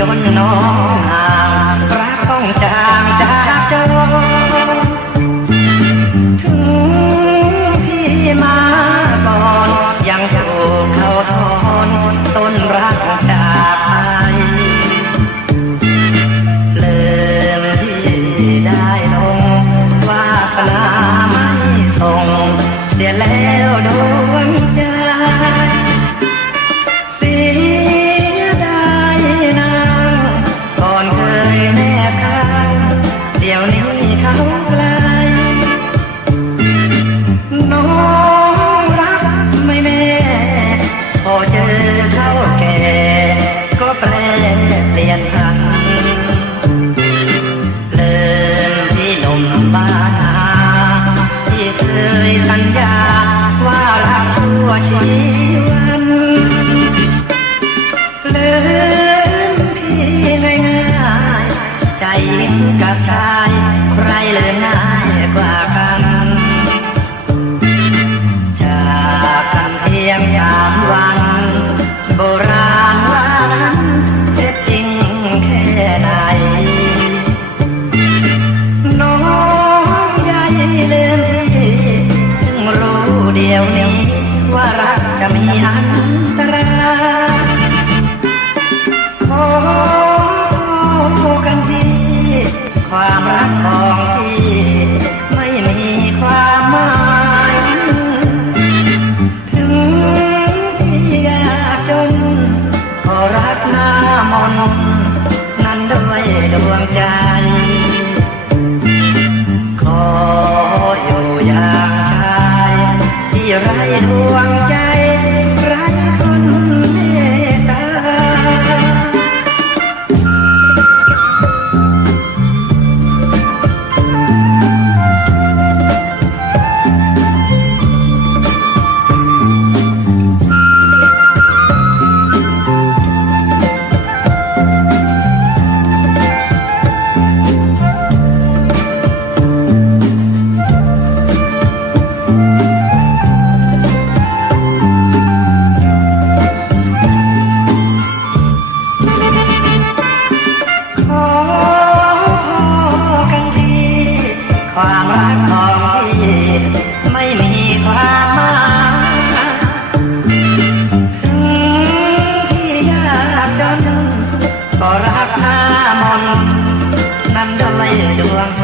cho know. 有你，看依靠。 ดียวนี้ว่ารักจะมีอันตรายขอ้กันที่ความรักของที่ไม่มีความหมายถึงที่ยากจนก็รักหน้ามนนั้นด้วยดวงใจ ก็รักหน้ามนนั้นทะเลดวง